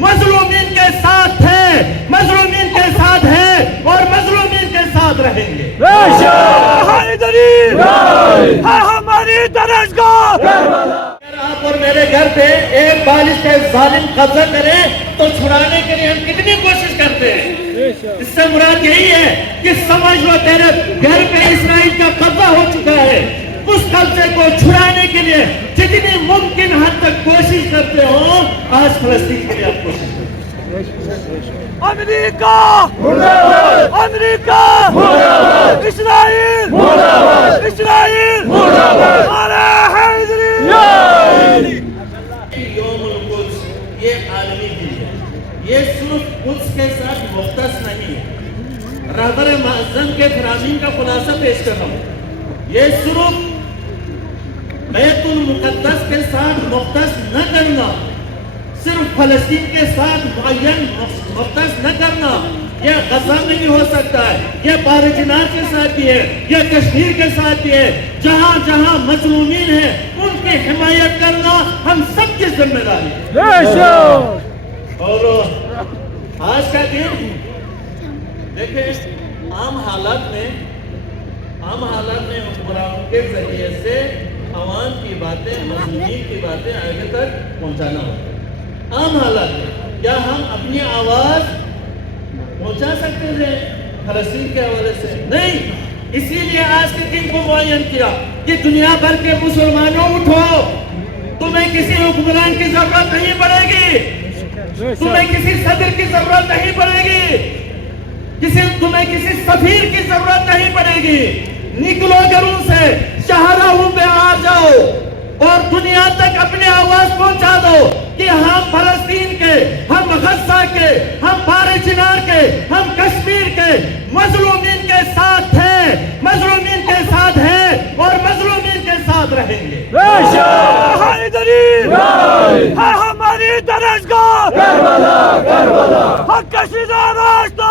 مظلومین کے ساتھ تھے، مظلومین کے ساتھ ہیں اور مظلومین کے ساتھ رہیں گے۔ ہماری درسگاہ اگر آپ اور میرے گھر پہ ایک بالش کے ظالم قبضہ کرے تو چھڑانے کے لیے ہم کتنی کوشش کرتے ہیں۔ اس سے مراد یہی ہے کہ سمجھ لو تیرے گھر پہ اسرائیل کا قبضہ ہو چکا ہے، اس قبضے کو چھڑانے کے لیے جتنی ممکن حد تک کوشش کرتے ہو، آج فلسطین کے لیے آپ کوشش کرتے ہیں۔ امریکہ امریکہ اسرائیل اسرائیل یوم القدس یہ عالمی دن ہے، یہ صرف قدس کے ساتھ مختص نہیں ہے۔ رہبر معظم کے فرامین کا خلاصہ پیش کر رہا ہوں، یہ صرف بیت المقدس کے ساتھ مختص نہ کرنا، صرف فلسطین کے ساتھ معین مختص نہ کرنا، یہ غزہ میں بھی ہو سکتا ہے، یہ بارجنار کے ساتھ بھی ہے، یہ کشمیر کے ساتھ بھی ہے، جہاں جہاں مظلومین ہیں ان کی حمایت کرنا ہم سب کی ذمہ داری ہے۔ اور آج کا دن دیکھیں، عام حالات میں حکمرانوں کے ذریعے سے عوام کی باتیں، مظلومین کی باتیں آگے تک پہنچانا ہوتا ہے۔ عام حالات میں کیا ہم اپنی آواز پہنچا سکتے تھے فلسطین کے حوالے سے؟ نہیں۔ اسی لیے آج کے دن کو معین کیا کہ دنیا بھر کے مسلمانوں اٹھو، تمہیں کسی حکمران کی ضرورت نہیں پڑے گی، تمہیں کسی صدر کی ضرورت نہیں پڑے گی، تمہیں کسی سفیر کی ضرورت نہیں پڑے گی۔ نکلو گھروں سے، شاہراہوں پہ آ جاؤ اور دنیا تک اپنی آواز پہنچا دو کہ ہم فلسطین کے، ہم غزہ کے، ہم بارجنار کے، ہم کشمیر کے مظلومین کے ساتھ ہیں، مظلومین کے ساتھ ہیں اور مظلومین کے ساتھ رہیں گے۔ ہماری درسگاہ حق کشیدہ راستہ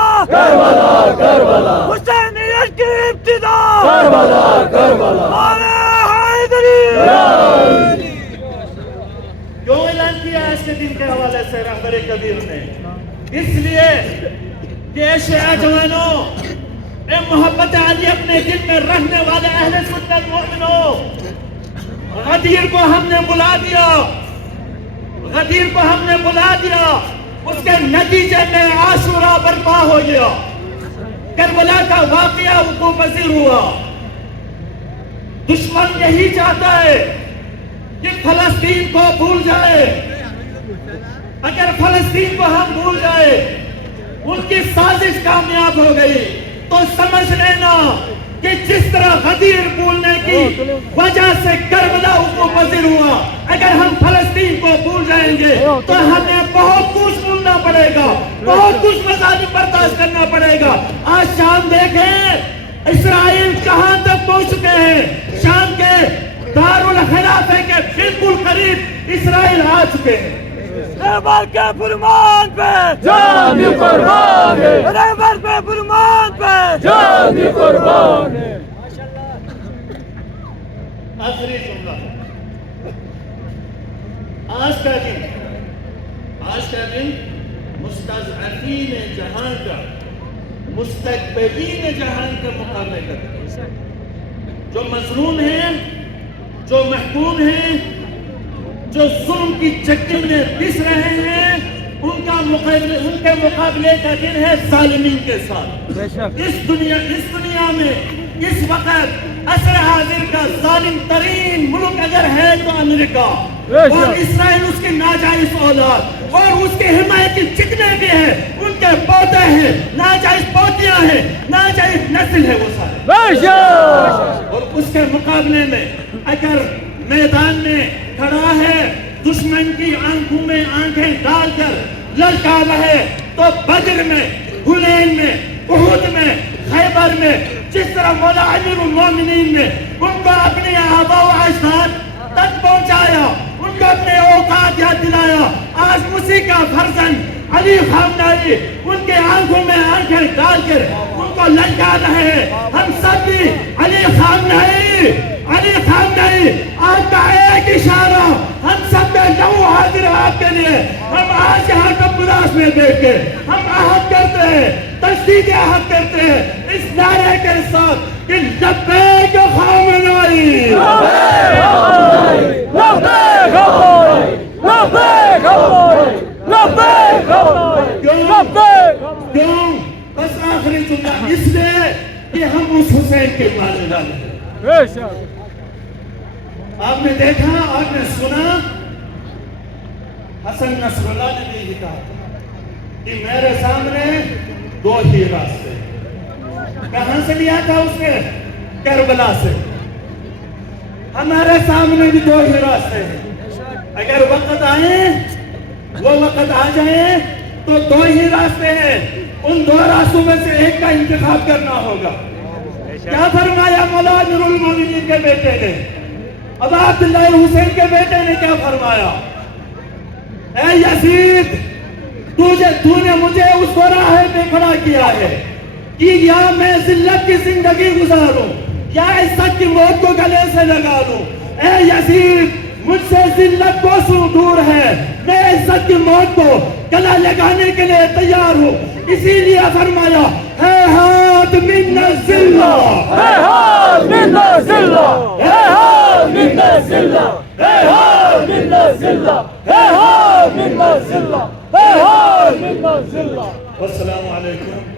حسینیت کی ابتدا کیوں اعلان کیا آج کے دن کے حوالے سے رہبر کبیر نے؟ اس لیے کہ اے شیعہ جوانوں، اے محبت علی اپنے دل میں رہنے والے اہل سنت مومنوں، غدیر کو ہم نے بلا دیا، غدیر کو ہم نے بلا دیا، اس کے نتیجے میں عاشورہ برپا ہو گیا، کربلا کا واقعہ وقوع پذیر ہوا۔ دشمن یہی چاہتا ہے کہ فلسطین کو بھول جائے۔ اگر فلسطین کو ہم بھول جائے، ان کی سازش کامیاب ہو گئی تو سمجھ لینا کہ جس طرح غدیر بھولنے کی وجہ سے کربلا وقوع پذیر ہوا، اگر ہم فلسطین کو بھول جائیں گے تو ہمیں بہت کچھ بھولنا پڑے گا، بہت کچھ مظالم برداشت کرنا پڑے گا۔ آج شام دیکھیں اسرائیل کہاں تک پہنچ چکے ہیں، شام کے دارالخلافے کے بالکل قریب اسرائیل آ چکے ہیں۔ رہبر کے فرمان پہ جان بھی قربان ہے، رہبر کے فرمان پہ جان بھی قربان ہے۔ آخری جملہ، آج کا دن مستضعفین جہان کا، مستکبرین جہان کا مقابلہ کرتا ہے۔ جو مظلوم ہیں، جو محکوم ہیں، جو ظلم کی چکی میں پس رہے ہیں، ان کے مقابلے کا دن ہے ظالمین کے ساتھ۔ اس دنیا میں اس وقت عصر حاضر کا ظالم ترین ملک اگر ہے تو امریکہ، اور اسرائیل اس کی ناجائز اولاد، اور اس کی حمایتی جتنے بھی ہیں ان کے پوتے ہیں، ناجائز پوتیاں ہیں، ناجائز نسل ہے وہ سارے۔ اور اس کے مقابلے میں اگر میدان میں کھڑا ہے، دشمن کی آنکھوں میں آنکھیں ڈال کر للکا رہے، تو بدر میں، حنین میں، احد میں، خیبر میں، جس طرح مولا امیر المومنین نے ان کو اپنے آباء و اجداد تک پہنچایا، ان کو اپنے اوقات یاد دلایا، آج اسی کا فرزند علی خامنہئی ان کے آنکھوں میں آنکھیں ڈال کر ان کو للکا رہے ہیں۔ ہم سب بھی علی خامنہئی آپ کا ایک اشارہ، ہم سب میں لہو حاضر ہے آپ کے لیے۔ ہم آج یہاں کا میں دیکھ کے ہم عہد کرتے ہیں، تجدید عہد کرتے ہیں اس نعرے کے ساتھ کہ لبیک خامنائی، لبیک خامنائی، لبیک خامنائی، لبیک خامنائی، لبیک۔ کیوں؟ بس آخری جملہ اس لیے کہ ہم اس حسین کے ماننے والے ہیں۔ بے شک۔ آپ نے دیکھا، آپ نے سنا، حسن نصر اللہ نے بھی کہا کہ میرے سامنے دو ہی راستے، کہاں سے لیا تھا اس نے؟ کربلا سے۔ ہمارے سامنے بھی دو ہی راستے ہیں، اگر وقت آئے، وہ وقت آ جائے تو دو ہی راستے ہیں، ان دو راستوں میں سے ایک کا انتخاب کرنا ہوگا۔ کیا فرمایا مولا امیر المومنین کے بیٹے نے؟ اب عبداللہ حسین کے بیٹے نے کیا فرمایا؟ اے یزید، تو نے مجھے اس دوراہے پہ کھڑا کیا ہے کہ یا میں ذلت کی زندگی گزاروں یا عزت کی موت کو گلے سے لگا لوں۔ اے یزید، مجھ سے ذلت کو سو دور ہے، میں عزت کی موت کو گلا لگانے کے لیے تیار ہوں۔ اسی لیے فرمایا ہے ہاتھ من الذلہ، ہے ہاتھ من الذلہ، ہے ہاتھ من الذلہ، ہے ہاتھ من الذلہ، ہے ہاتھ من الذلہ، ہے ہاتھ من الذلہ۔ والسلام علیکم۔